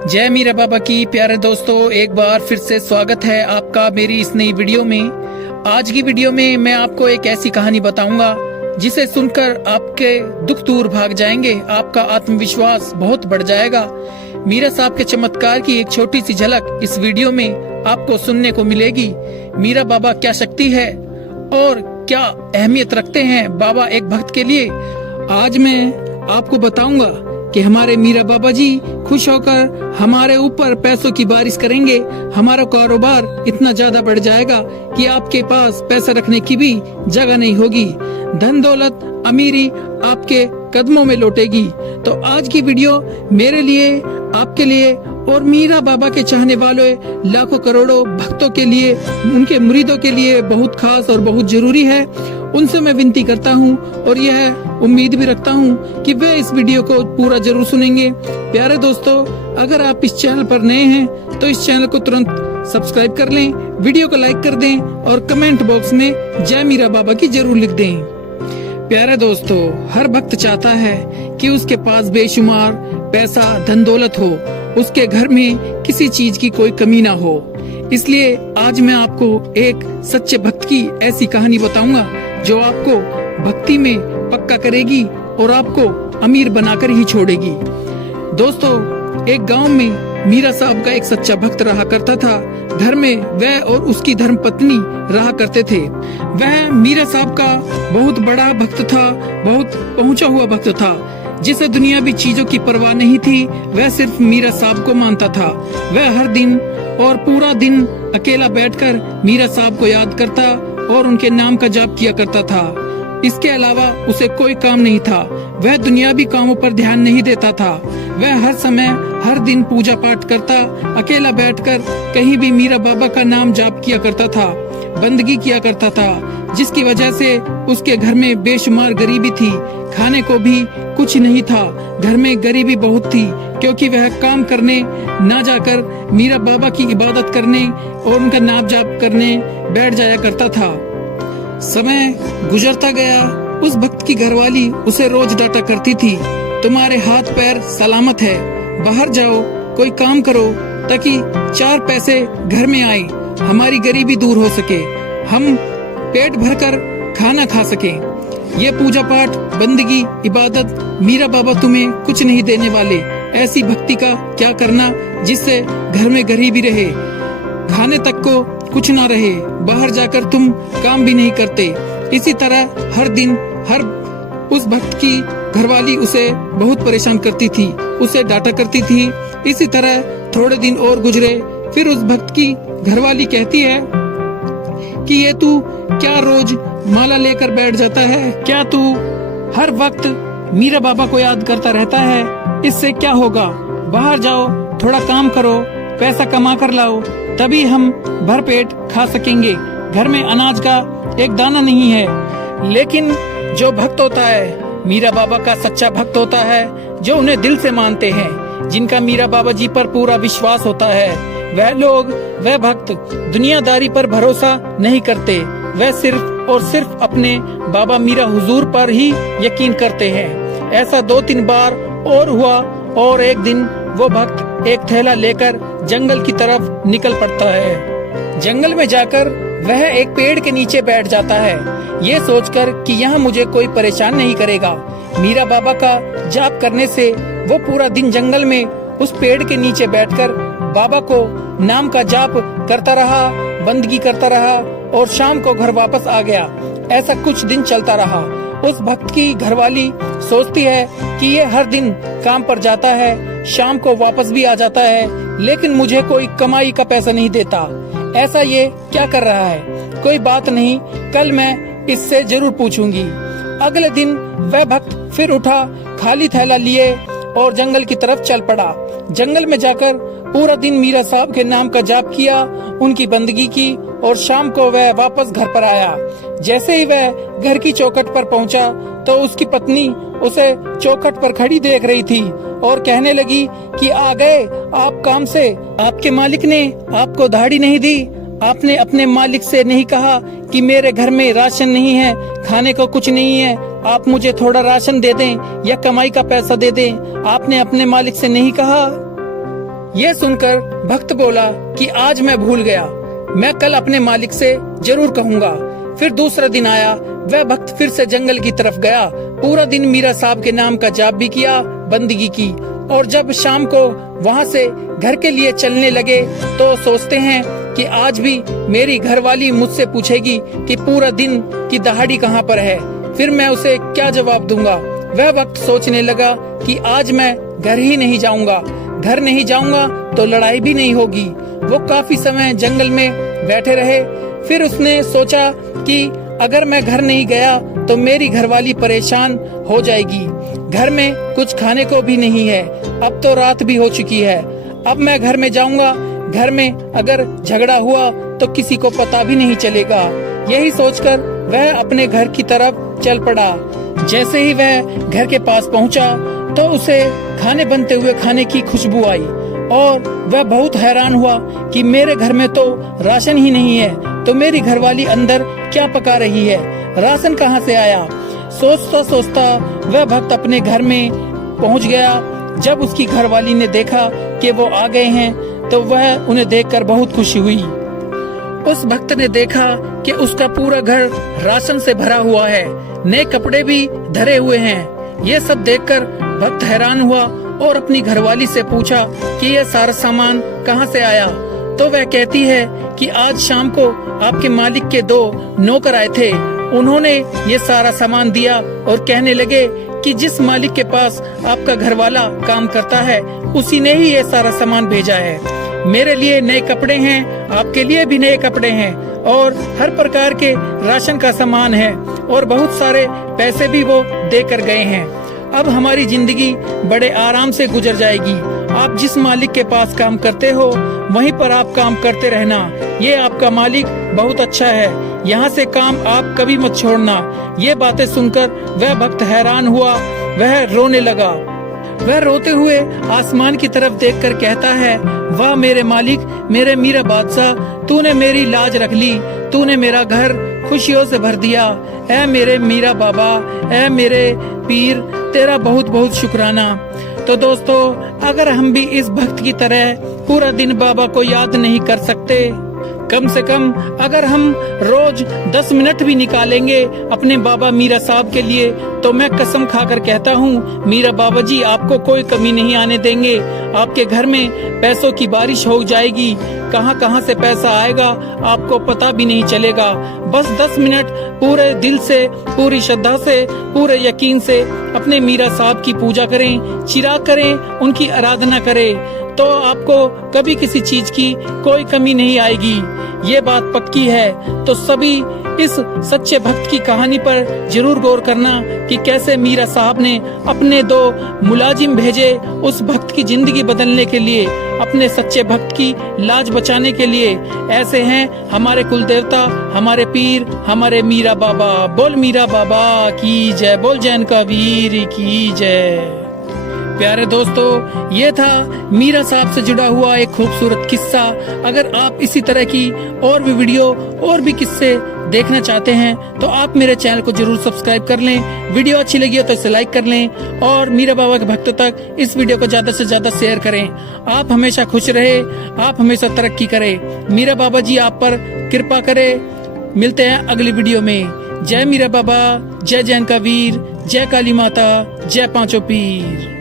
जय मीरा बाबा की। प्यारे दोस्तों, एक बार फिर से स्वागत है आपका मेरी इस नई वीडियो में। आज की वीडियो में मैं आपको एक ऐसी कहानी बताऊंगा जिसे सुनकर आपके दुख दूर भाग जाएंगे, आपका आत्मविश्वास बहुत बढ़ जाएगा। मीरा साहब के चमत्कार की एक छोटी सी झलक इस वीडियो में आपको सुनने को मिलेगी। मीरा बाबा क्या शक्ति है और क्या अहमियत रखते हैं बाबा एक भक्त के लिए, आज मैं आपको बताऊंगा कि हमारे मीरा बाबा जी खुश होकर हमारे ऊपर पैसों की बारिश करेंगे। हमारा कारोबार इतना ज्यादा बढ़ जाएगा कि आपके पास पैसा रखने की भी जगह नहीं होगी। धन दौलत अमीरी आपके कदमों में लौटेगी। तो आज की वीडियो मेरे लिए, आपके लिए और मीरा बाबा के चाहने वाले लाखों करोड़ों भक्तों के लिए, उनके मुरीदों के लिए बहुत खास और बहुत जरूरी है। उनसे मैं विनती करता हूं और यह उम्मीद भी रखता हूं कि वे इस वीडियो को पूरा जरूर सुनेंगे। प्यारे दोस्तों, अगर आप इस चैनल पर नए हैं तो इस चैनल को तुरंत सब्सक्राइब कर लें, वीडियो को लाइक कर दें और कमेंट बॉक्स में जय मीरा बाबा की जरूर लिख दें। प्यारे दोस्तों, हर भक्त चाहता है कि उसके पास बेशुमार पैसा धन दौलत हो, उसके घर में किसी चीज की कोई कमी ना हो। इसलिए आज मैं आपको एक सच्चे भक्त की ऐसी कहानी बताऊंगा जो आपको भक्ति में पक्का करेगी और आपको अमीर बनाकर ही छोड़ेगी। दोस्तों, एक गांव में मीरा साहब का एक सच्चा भक्त रहा करता था। घर में वह और उसकी धर्म पत्नी रहा करते थे। वह मीरा साहब का बहुत बड़ा भक्त था, बहुत पहुंचा हुआ भक्त था, जिसे दुनियावी चीजों की परवाह नहीं थी। वह सिर्फ मीरा साहब को मानता था। वह हर दिन और पूरा दिन अकेला बैठकर मीरा साहब को याद करता और उनके नाम का जाप किया करता था। इसके अलावा उसे कोई काम नहीं था। वह दुनियावी कामों पर ध्यान नहीं देता था। वह हर समय हर दिन पूजा पाठ करता, अकेला बैठकर कहीं भी मीरा बाबा का नाम जाप किया करता था, बंदगी किया करता था, जिसकी वजह से उसके घर में बेशुमार गरीबी थी। खाने को भी कुछ नहीं था। घर में गरीबी बहुत थी क्योंकि वह काम करने ना जाकर मीरा बाबा की इबादत करने और उनका नाम जाप करने बैठ जाया करता था। समय गुजरता गया। उस भक्त की घरवाली उसे रोज डांटा करती थी, तुम्हारे हाथ पैर सलामत है, बाहर जाओ, कोई काम करो ताकि 4 पैसे घर में आए, हमारी गरीबी दूर हो सके, हम पेट भरकर खाना खा सके। ये पूजा पाठ, बंदगी, इबादत मीरा बाबा तुम्हें कुछ नहीं देने वाले। ऐसी भक्ति का क्या करना जिससे घर में गरीबी रहे, खाने तक को कुछ ना रहे, बाहर जाकर तुम काम भी नहीं करते। इसी तरह हर दिन हर उस भक्त की घरवाली उसे बहुत परेशान करती थी, उसे डांटा करती थी। इसी तरह थोड़े दिन और गुजरे। फिर उस भक्त की घरवाली कहती है कि ये तू क्या रोज माला लेकर बैठ जाता है? क्या तू हर वक्त मीरा बाबा को याद करता रहता है? इससे क्या होगा? बाहर जाओ, थोड़ा काम करो, पैसा कमा कर लाओ, तभी हम भर पेट खा सकेंगे। घर में अनाज का एक दाना नहीं है। लेकिन जो भक्त होता है, मीरा बाबा का सच्चा भक्त होता है, जो उन्हें दिल से मानते हैं, जिनका मीरा बाबा जी पर पूरा विश्वास होता है, वह भक्त दुनियादारी पर भरोसा नहीं करते। वह सिर्फ और सिर्फ अपने बाबा मीरा हुजूर पर ही यकीन करते हैं। ऐसा 2-3 बार और हुआ और एक दिन वो भक्त एक थैला लेकर जंगल की तरफ निकल पड़ता है। जंगल में जाकर वह एक पेड़ के नीचे बैठ जाता है, ये सोचकर कि यहाँ मुझे कोई परेशान नहीं करेगा। मीरा बाबा का जाप करने से वो पूरा दिन जंगल में उस पेड़ के नीचे बैठकर बाबा को नाम का जाप करता रहा, बंदगी करता रहा और शाम को घर वापस आ गया। ऐसा कुछ दिन चलता रहा। उस भक्त की घरवाली सोचती है कि ये हर दिन काम पर जाता है, शाम को वापस भी आ जाता है, लेकिन मुझे कोई कमाई का पैसा नहीं देता। ऐसा ये क्या कर रहा है? कोई बात नहीं, कल मैं इससे जरूर पूछूंगी। अगले दिन वह भक्त फिर उठा, खाली थैला लिए और जंगल की तरफ चल पड़ा। जंगल में जाकर पूरा दिन मीरा साहब के नाम का जाप किया, उनकी बंदगी की और शाम को वह वापस घर पर आया। जैसे ही वह घर की चौखट पर पहुंचा तो उसकी पत्नी उसे चौखट पर खड़ी देख रही थी और कहने लगी कि आ गए आप काम से। आपके मालिक ने आपको दाढ़ी नहीं दी, आपने अपने मालिक से नहीं कहा कि मेरे घर में राशन नहीं है, खाने को कुछ नहीं है, आप मुझे थोड़ा राशन दे दें या कमाई का पैसा दे दें। आपने अपने मालिक से नहीं कहा। ये सुनकर भक्त बोला कि आज मैं भूल गया, मैं कल अपने मालिक से जरूर कहूँगा। फिर दूसरा दिन आया, वह भक्त फिर से जंगल की तरफ गया। पूरा दिन मीरा साहब के नाम का जाप भी किया, बंदगी की, और जब शाम को वहाँ से घर के लिए चलने लगे तो सोचते हैं कि आज भी मेरी घरवाली मुझसे पूछेगी कि पूरा दिन की दहाड़ी कहाँ पर है, फिर मैं उसे क्या जवाब दूंगा। वह वक्त सोचने लगा कि आज मैं घर ही नहीं जाऊंगा, घर नहीं जाऊंगा तो लड़ाई भी नहीं होगी। वो काफी समय जंगल में बैठे रहे। फिर उसने सोचा कि अगर मैं घर नहीं गया तो मेरी घरवाली परेशान हो जाएगी, घर में कुछ खाने को भी नहीं है, अब तो रात भी हो चुकी है। अब मैं घर में जाऊंगा, घर में अगर झगड़ा हुआ तो किसी को पता भी नहीं चलेगा। यही सोचकर वह अपने घर की तरफ चल पड़ा। जैसे ही वह घर के पास पहुंचा तो उसे खाने बनते हुए खाने की खुशबू आई और वह बहुत हैरान हुआ कि मेरे घर में तो राशन ही नहीं है, तो मेरी घरवाली अंदर क्या पका रही है, राशन कहाँ से आया। सोचता सोचता वह भक्त अपने घर में पहुंच गया। जब उसकी घरवाली ने देखा कि वो आ गए हैं तो वह उन्हें देखकर बहुत खुशी हुई। उस भक्त ने देखा कि उसका पूरा घर राशन से भरा हुआ है, नए कपड़े भी धरे हुए हैं। ये सब देखकर भक्त हैरान हुआ और अपनी घरवाली से पूछा कि यह सारा सामान कहाँ से आया। तो वह कहती है कि आज शाम को आपके मालिक के 2 नौकर आए थे, उन्होंने ये सारा सामान दिया और कहने लगे कि जिस मालिक के पास आपका घरवाला काम करता है उसी ने ही ये सारा सामान भेजा है। मेरे लिए नए कपड़े हैं, आपके लिए भी नए कपड़े हैं और हर प्रकार के राशन का सामान है और बहुत सारे पैसे भी वो दे कर गए हैं। अब हमारी जिंदगी बड़े आराम से गुजर जाएगी। आप जिस मालिक के पास काम करते हो वहीं पर आप काम करते रहना। ये आपका मालिक बहुत अच्छा है, यहाँ से काम आप कभी मत छोड़ना। ये बातें सुनकर वह भक्त हैरान हुआ, वह रोने लगा। वह रोते हुए आसमान की तरफ देखकर कहता है, वाह मेरे मालिक, मेरे मीरा बादशाह, तूने मेरी लाज रख ली, तूने मेरा घर खुशियों से भर दिया। ऐ मेरे मीरा बाबा, ऐ मेरे पीर, तेरा बहुत बहुत शुक्राना। तो दोस्तों, अगर हम भी इस भक्त की तरह पूरा दिन बाबा को याद नहीं कर सकते, कम से कम अगर हम रोज 10 मिनट भी निकालेंगे अपने बाबा मीरा साहब के लिए, तो मैं कसम खाकर कहता हूँ मीरा बाबा जी आपको कोई कमी नहीं आने देंगे। आपके घर में पैसों की बारिश हो जाएगी, कहाँ कहाँ से पैसा आएगा आपको पता भी नहीं चलेगा। बस 10 मिनट पूरे दिल से, पूरी श्रद्धा से, पूरे यकीन से अपने मीरा साहब की पूजा करें, चिराग करें, उनकी आराधना करें, तो आपको कभी किसी चीज की कोई कमी नहीं आएगी। ये बात पक्की है। तो सभी इस सच्चे भक्त की कहानी पर जरूर गौर करना कि कैसे मीरा साहब ने अपने 2 मुलाजिम भेजे उस भक्त की जिंदगी बदलने के लिए, अपने सच्चे भक्त की लाज बचाने के लिए। ऐसे हैं हमारे कुल देवता, हमारे पीर, हमारे मीरा बाबा। बोल मीरा बाबा की जय, बोल जैन का वीर की जय। प्यारे दोस्तों, ये था मीरा साहब से जुड़ा हुआ एक खूबसूरत किस्सा। अगर आप इसी तरह की और भी वीडियो और भी किस्से देखना चाहते हैं तो आप मेरे चैनल को जरूर सब्सक्राइब कर लें। वीडियो अच्छी लगी हो तो इसे लाइक कर लें और मीरा बाबा के भक्तों तक इस वीडियो को ज्यादा से ज्यादा शेयर करें। आप हमेशा खुश रहे, आप हमेशा तरक्की करें। मीरा बाबा जी आप पर कृपा करे। मिलते हैं अगली वीडियो में। जय मीरा बाबा, जय जैन का वीर, जय काली माता, जय पांचों पीर।